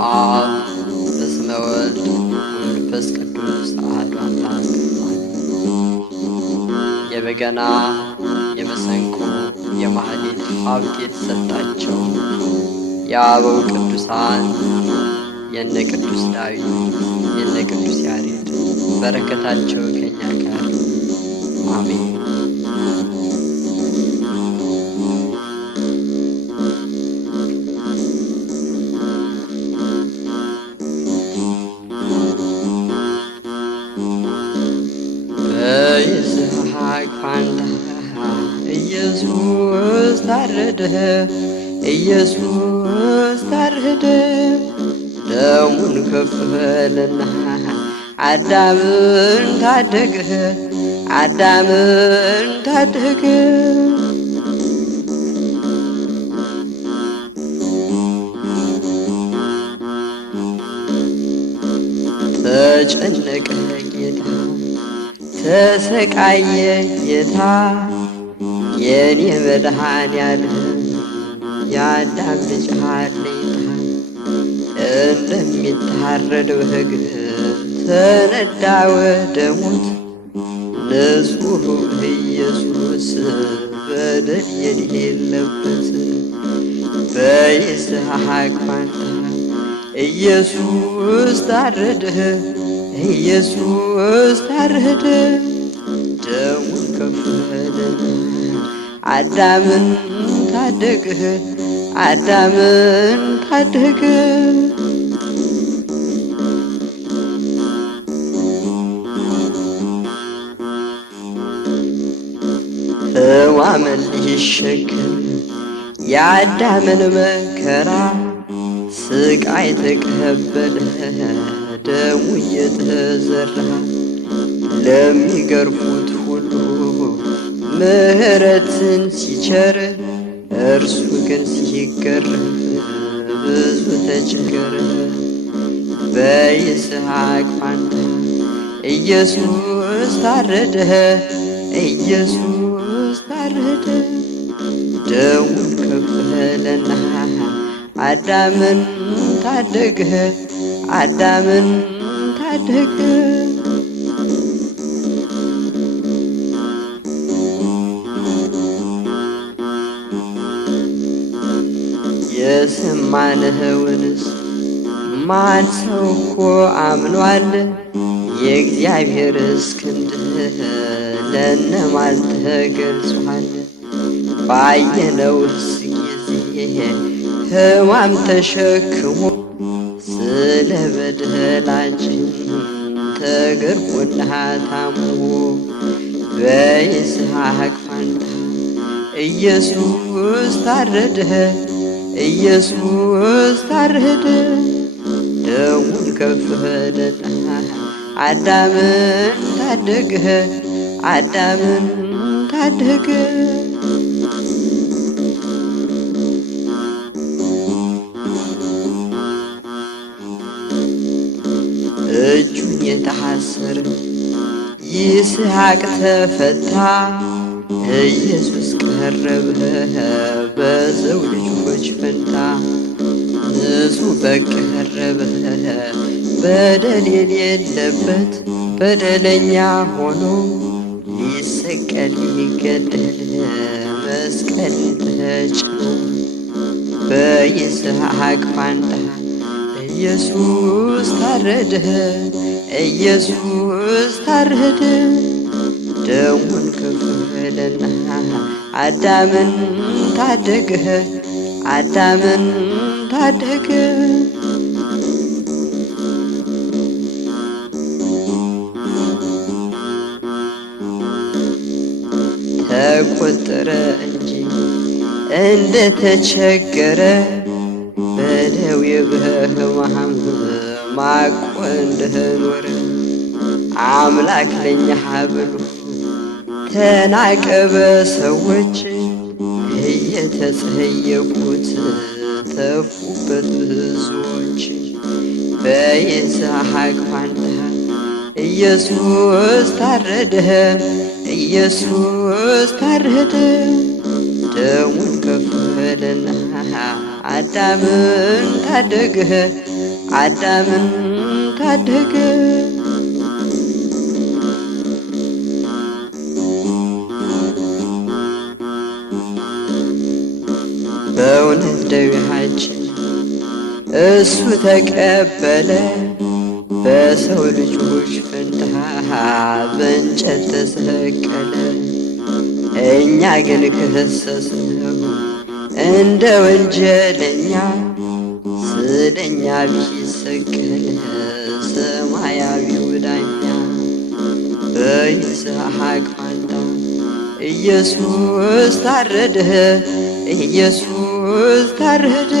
አብ በስመ ወልድ ወመንፈስ ቅዱስ አሐዱ አምላክ። የበገና የመሰንቆ የማህሌት ሀብት የተሰጣቸው የአበው ቅዱሳን የነ ቅዱስ ዳዊት የነ ቅዱስ ያሬድ በረከታቸው ከኛ ጋር አሜን። በይስሐቅ ፋንታ ኢየሱስ ታረደ፣ ኢየሱስ ታረደ። ደሙን ከፈለና አዳምን ታደገ፣ አዳምን ታደገ። ተጨነቀ ጌታ ተሰቃየ ጌታ የኔ መድኃኔዓለም የአዳም ልጅ አለኝታ። እንደሚታረድ በግ ተነዳ ወደ ሞት ንጹሕ ኢየሱስ በደል የሌለበት። በይስሐቅ ፋንታ ኢየሱስ ታረደ፣ ኢየሱስ ታረደ። ደሙን ከፈለና አዳምን ታደገ፣ አዳምን ታደገ። ሕማምን ሊሸከም የአዳምን መከራ ስቃይ ተቀበለ ደሙ እየተዘራ። ለሚገርፉት ሁሉ ምሕረትን ሲቸር እርሱ ግን ሲገረፍ ብዙ ተቸገረ። በይስሐቅ ፋንታ ኢየሱስ ታረደ፣ ኢየሱስ ታረደ። ደሙን ከፈለና አዳምን ታደገ፣ አዳምን ታደገ። የሰማንኸውንስ ማን ሰው እኮ አምኗል? የእግዚአብሔርስ ክንድ ለእነማን ተገልጿል? ባየነውስ ጊዜ ሕማም ተሸክሞ ስለ በደላችን ተገርፎና ታሞ። በይስሐቅ ፋንታ ኢየሱስ ታረደ፣ ኢየሱስ ታረደ። ደሙን ከፈለና አዳምን ታደገ፣ አዳምን ታደገ። እጁን የታሰረ ይስሐቅ ተፈታ፣ ኢየሱስ ቀረበ በሰው ልጆች ፈንታ። ንጹሕ በግ ቀረበ በደል የሌለበት በደለኛ ሆኖ ሊሰቀል ሊገደል መስቀል ተጭኖ። በይስሐቅ ፋንታ ኢየሱስ ታረደ፣ ኢየሱስ ታረደ። ደሙን ከፈለና አዳምን ታደገ፣ አዳምን ታደገ። ተቆጠረ እንጂ እንደ ተቸገረ በደዌ በሕማም ማቆ እንደኖረ። አምላክ ለኛ ብሎ ተናቀ በሰዎች እየተጸየፉት ተፉበት ብዙዎች። በይስሐቅ ፋንታ ኢየሱስ ታረደ፣ ኢየሱስ ታረደ። ደሙን ከፈለ ከፈለና አዳምን ታደገ አዳምን ታደገ። በእውነት ደዌያችን እሱ ተቀበለ በሰው ልጆች ፈንታ በእንጨት ተሰቀለ። እኛ ግን ከሰስነው እንደ ወንጀለኛ ስለኛ ቢሰቀል ሰማያዊው ዳኛ። በይስሐቅ ፋንታ ኢየሱስ ታረደ ኢየሱስ ታረደ።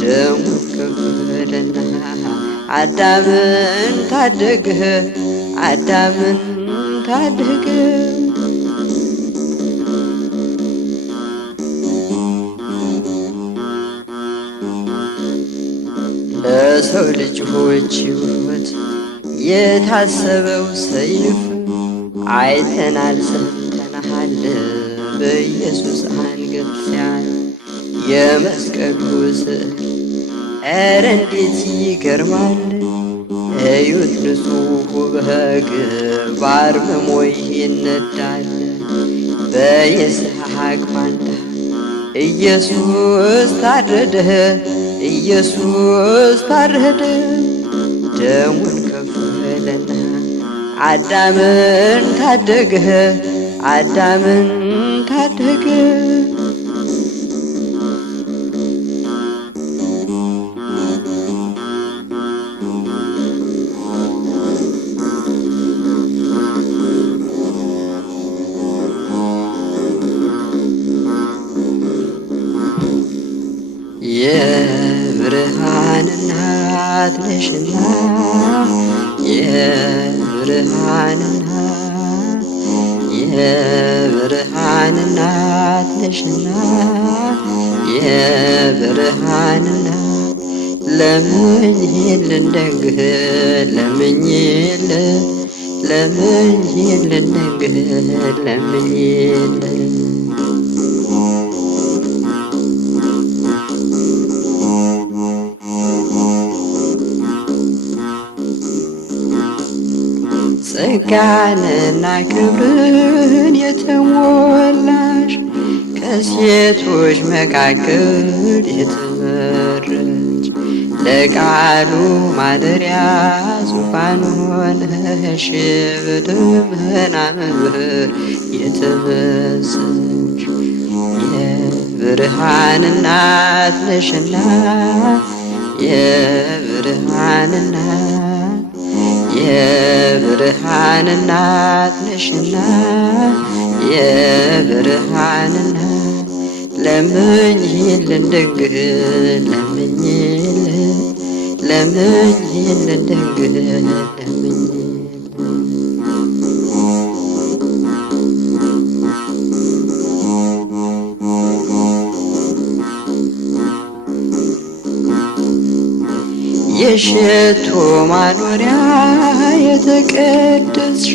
ደሙን ከፈለና አዳምን ታደገ አዳምን ታደገ። ለሰው ልጆች ሕይወት የታሰበው ሰይፍ አይተናል ሰምተናል በኢየሱስ አንገት ሲያልፍ የመስቀሉ ስዕል ኧረ እንዴት ይገርማል! እዩት ንጹሑ በግ በአርምሞ ይነዳል። በይስሐቅ ፋንታ ኢየሱስ ታረደ ኢየሱስ ታረደ። ደሙን ከፈለና አዳምን ታደገ አዳምን ታደገ። የብርሃን እናት ነሽና የብርሃን እናት የብርሃን እናት ነሽና የብርሃን እናት ለምኝልን ደግህ ለምኝልን ለምኝልን ደግህ ለምኝልን። ጸጋንና ክብርን የተሞላሽ ከሴቶች መካከል የተመረጥሽ ለቃሉ ማደሪያ ዙፋን ሆነሽ በደመና መንበር የተመሰልሽ የብርሃን እናት ነሽና የብርሃን እናት የብርሃን እናት ነሽና የብርሃን እናት ለምኝልን ደግህ ለምኝልን ለምኝልን ደግህ ለምኝልን። የሽቱ ማኖሪያ የተቀደስሽ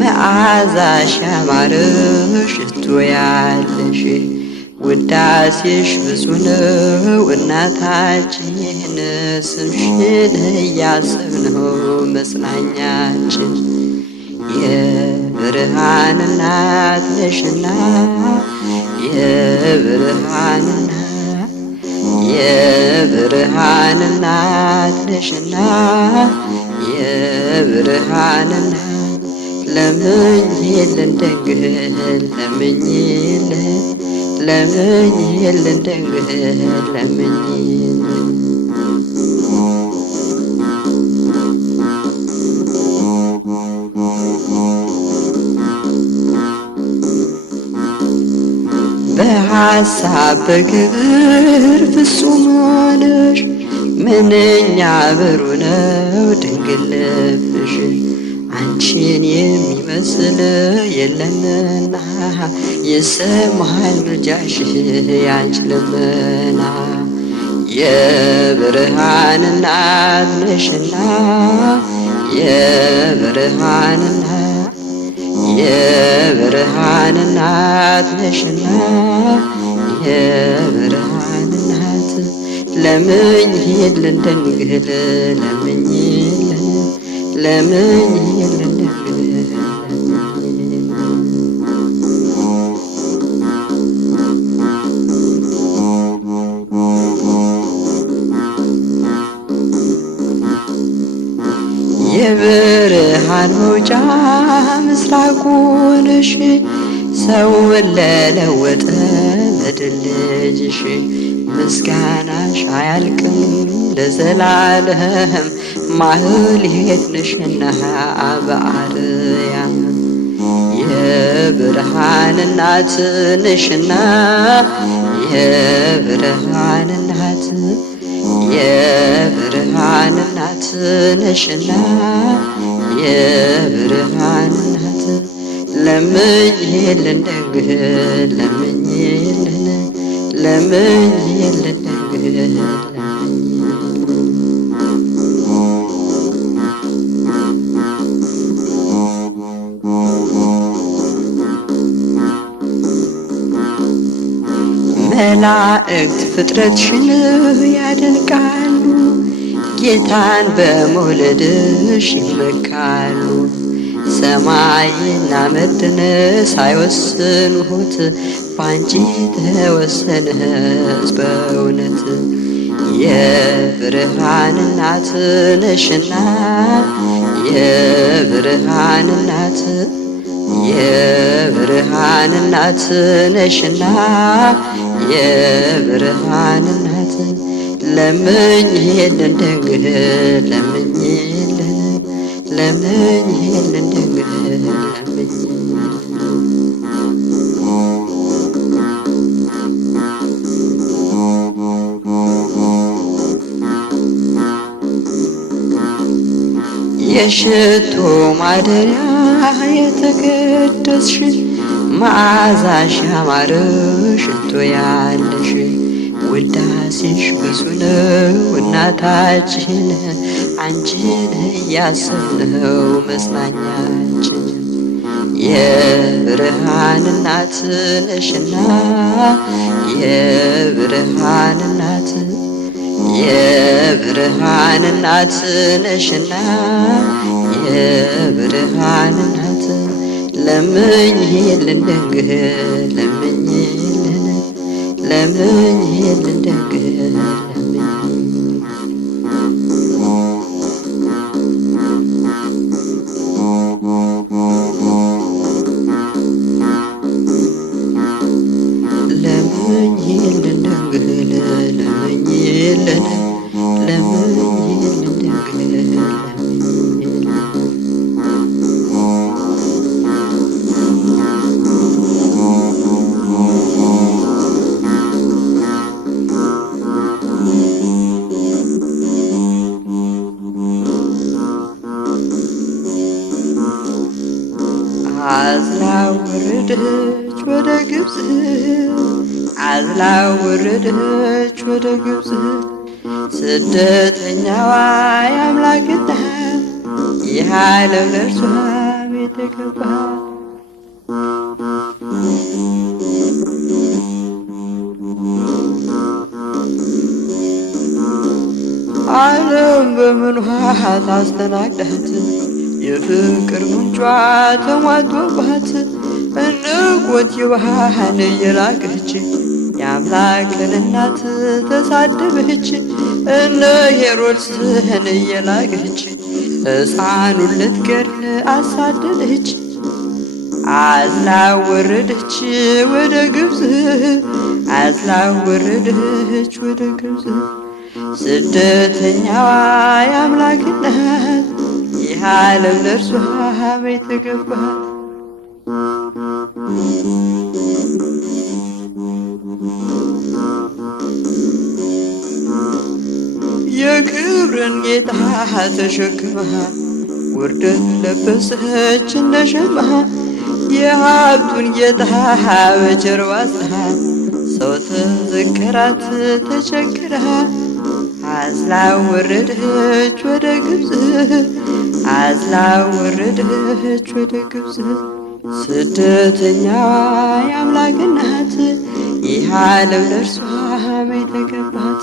መዓዛሽ ያማረ ሽቱ ያለሽ ውዳሴሽ ብዙ ነው እናታችን ስምሽን እያሰብነው መጽናኛችን። የብርሃን እናት ነሽና የብርሃን እናት የብርሃን እናት ነሽና የብርሃን እናት ለምኝልን ደግህ ለምኝልን ለምኝልን ደግህ ለምኝልን። በሐሳብ በግብር ፍጹም ሆነሽ ምንኛ ብሩ ነው ድንግል ልብሽ። አንቺን የሚመስል የለምና ይሰማል ምልጃሽ ያንቺ ልመና። የብርሃን እናት ነሽና የብርሃን እናት የብርሃን እናት ነሽና የብርሃን እናት ለምኝልን ድንግል ለምኝልን ለምኝልን ድንግል የብርሃን መውጫ ምስራቁ ነሽ ሰውን ለለወጠ በድል ልጅሽ ምስጋናሽ አያልቅም ለዘላለም ማህሌት ነሽና በአርያም የብርሃን እናት ነሽና የብርሃን እናት የብርሃን እናት ነሽና የብርሃን እናት ለምኝልን ድንግል ለምኝልን ለምኝልን ድንግል መላእክት ፍጥረትሽን ያደንቃሉ ጌታን በመውለድሽ ይመካሉ ሰማይና ምድርን ሳይወስኑት ባንቺ ተወሰንስ በእውነት የብርሃን እናት ነሽና የብርሃን እናት የብርሃን እናት ነሽና የብርሃን እናት ለምኝልን ድንግል ለምኝልን ለምኝልን ድንግል ለምኝልን የሽቱ ማደሪያ የተቀደስሽ መዓዛሽ ያማረ ሽቶ ያለሽ ውዳሴሽ ብዙ ነው እናታችን አንቺን እያሰብነው መጽናኛችን የብርሃን እናት ነሽና የብርሃን እናት የብርሃን እናት ነሽና የብርሃን እናት ለምኝልን ድንግል ለምኝልን ለምኝልን ድንግል ለምኝልን ድንግል ለምኝልን ለምኝልን ድንግል አዝላ ወረደች ወደ ግብፅ አዝላ ወረደች ወደ ግብፅ ስደተኛዋ የአምላክ እናት ይህ ዓለም ለእርሷ ቤት ገባ ዓለም በምንዋ ታስተናግዳት የፍቅር ምንጯ ተሟጦባት እንቆት የባህን እየላቀች የአምላክን እናት ተሳደበች እነ ሄሮድስን እየላቀች ሕፃኑን ልትገድል አሳደደች አዝላ ወረደች ወደ ግብፅ አዝላ ወረደች ወደ ግብፅ ስደተኛዋ የአምላክ እናት ይህ ዓለም ለእርሷ ቤት ገባ የክብርን ጌታ ተሸክማ ውርደት ለበሰች እንደ ሸማ የሀብቱን ጌታ በጀርባ አዝላ ሰው ተዘከራት ተቸግራ አዝላ ወረደች ወደ ግብፅ አዝላ ወረደች ወደ ግብፅ ስደተኛዋ የአምላክ እናት ይህ ይህ ዓለም ለእርሷ የተገባት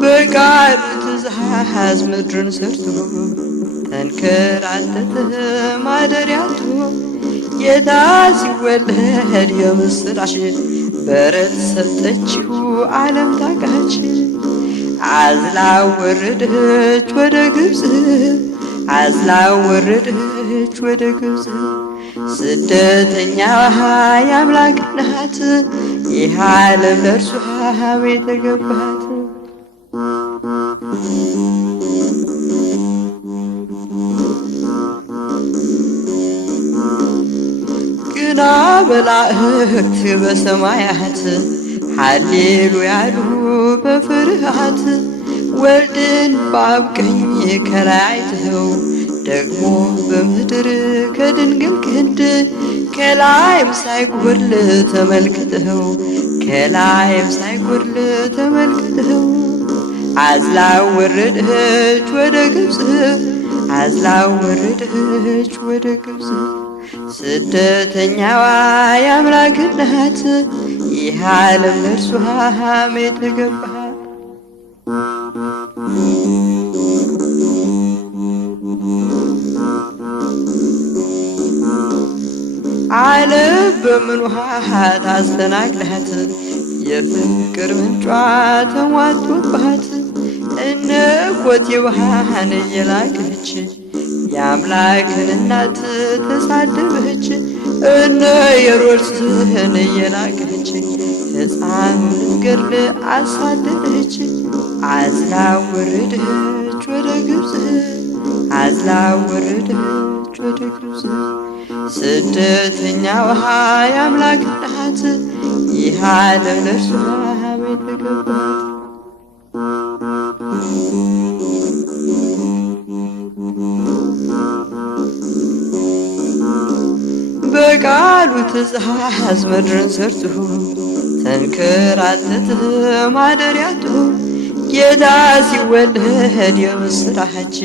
በቃሉ ትእዛዝ ምድርን ሰርቶ ተንከራተተ ማደሪያቱ ጌታ ሲወለድ የምስራች በረት ሰጠችው ዓለም ታቃች አዝላ ወረደች ወደ ግብፅ አዝላ ወረደች ወደ ግብፅ ስደተኛዋ የአምላክ ናት ይህ ዓለም ለእርሷ የተገባት ግና መላእክት በሰማያት ሃሌሉያ ያሉ በፍርሃት ወልድን በአብ ቀኝ ከላይ አይተው ደግሞ በምድር ከድንግል ክንድ ከላይም ሳይጎድል ተመልክተው ከላይም ሳይጎድል ተመልክተው አዝላ ወረደች ወደ ግብፅ አዝላ ወረደች ወደ ግብፅ ስደተኛዋ የአምላክ ናት ይህ ዓለም ለእርሷ የተገባት ዓለም በምን ውሃ ታስተናግዳት የፍቅር ምንጯ ተሟጦባት እነ ኮቴ ውሃን እየላከች የአምላክን እናት ተሳደበች እነ ሄሮድስን እየላከች ሕፃኑን ገድል አሳደደች አዝላ ወረደች ወደ ግብፅ አዝላ ወረደች ወደ ግብፅ ስደተኛዋ የአምላክ ናት ይህ ዓለም ለእርሷ የተገባት በቃሉ ትእዛዝ ምድርን ሰርቶ ተንከራተተ ማደሪያቱ ጌታ ሲወለድ የምስራች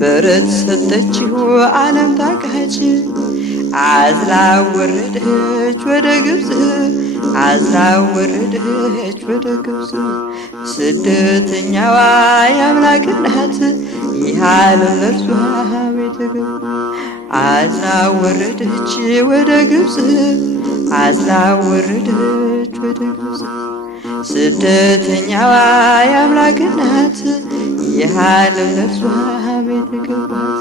በረት ሰጠችው ዓለም ታቃች አዝላ ወረደች ወደ ግብፅ አዝላ ወረደች ወደ ግብፅ ስደተኛዋ የአምላክ ናት ይህ ዓለም ለእርሷ የተገባት አዝላ ወረደች ወደ ግብፅ አዝላ ወረደች ወደ ግብፅ ስደተኛዋ የአምላክ ናት ይህ ዓለም ለእርሷ የተገባት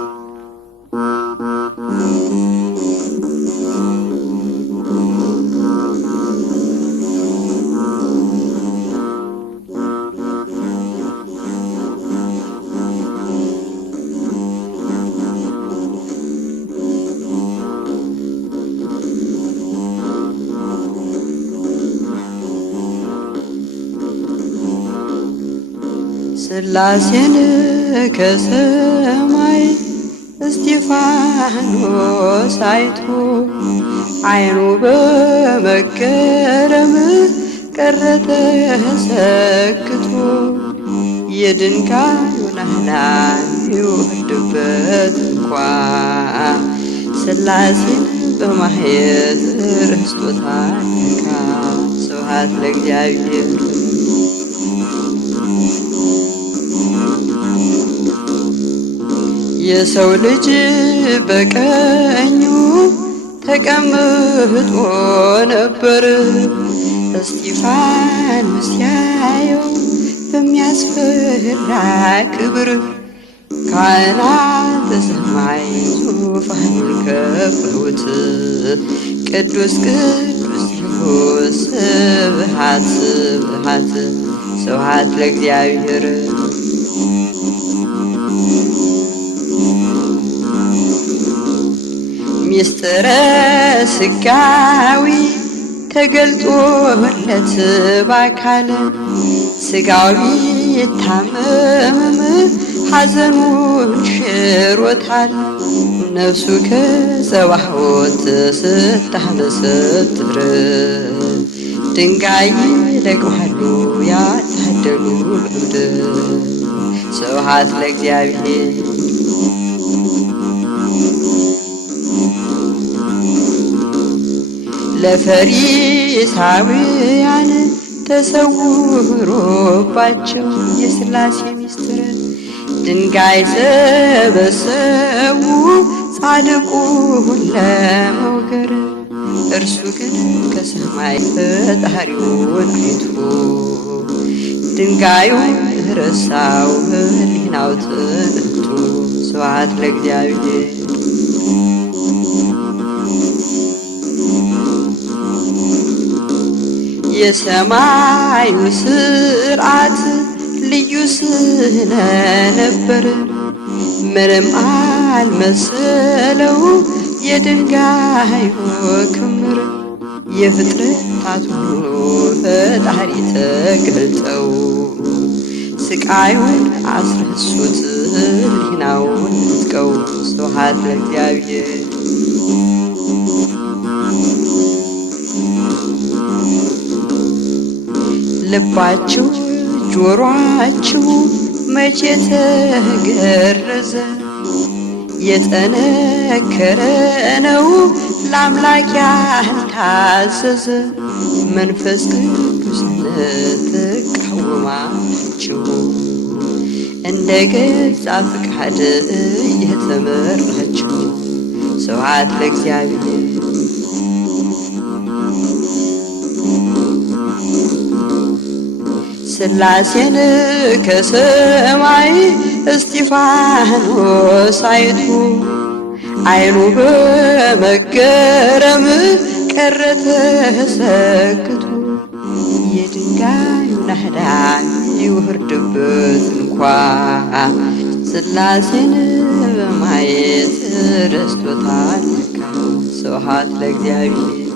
ሥላሴን ከሰማይ እስጢፋኖስ አይቶ ዓይኑ በመገረም ቀረ ተሰክቶ የድንጋዩን አናት ይወርድበት እንኳ ሥላሴን በማየት ረስቶታል ለካ ስብሐት ለእግዚአብሔር የሰው ልጅ በቀኙ ተቀምጦ ነበር እስጢፋኖስ ሲያየው በሚያስፈራ ክብር ካህናተ ሰማይ ዙፋኑን ከበውት ቅዱስ ቅዱስ ይሁን ስብሐት ስብሐት ስብሐት ለእግዚአብሔር ሚስጥረ ሥጋዊ ተገልጦለት በአካል ሥጋዊ የታመመ ሐዘኑን ሽሮታል ነፍሱ ከጸባዖት ስታመሰጥር ድንጋይ ይለቅማሉ ያታደሉ በምድር ስብሐት ለእግዚአብሔር ለፈሪሳውያን ተሰውሮባቸው የሥላሴ ምስጢር ድንጋይ ሰበሰቡ ጻድቁን ለመውገር። እርሱ ግን ከሰማይ ፈጣሪውን አይቶ ድንጋዩን ረሳው ሕሊናው ተነክቶ። ስብሐት ለእግዚአብሔር። የሰማዩ ሥርዓት ልዩ ስለነበር ምንም አልመሰለው የድንጋዩ ክምር። የፍጥረታት ሁሉ ፈጣሪ ተገልጠው ስቃዩን አስረሱት ሕሊናውን ነጥቀው። ስብሐት ለእግዚአብሔር። ልባችሁ ጆሮአችሁ መቼ ተገረዘ? የጠነከረ ነው ለአምላክ ያልታዘዘ። መንፈስ ቅዱስን ተቃወማችሁ እንደ ገዛ ፍቃድ እየተመራችሁ። ስብሐት ለእግዚአብሔር። ሥላሴን ከሰማይ እስጢፋኖስ አይቶ ዓይኑ በመገረም ቀረ ተሰክቶ። የድንጋዩ ናዳ ይውርድበት እንኳ ሥላሴን በማየት ረስቶታል። ስብሐት ለእግዚአብሔር።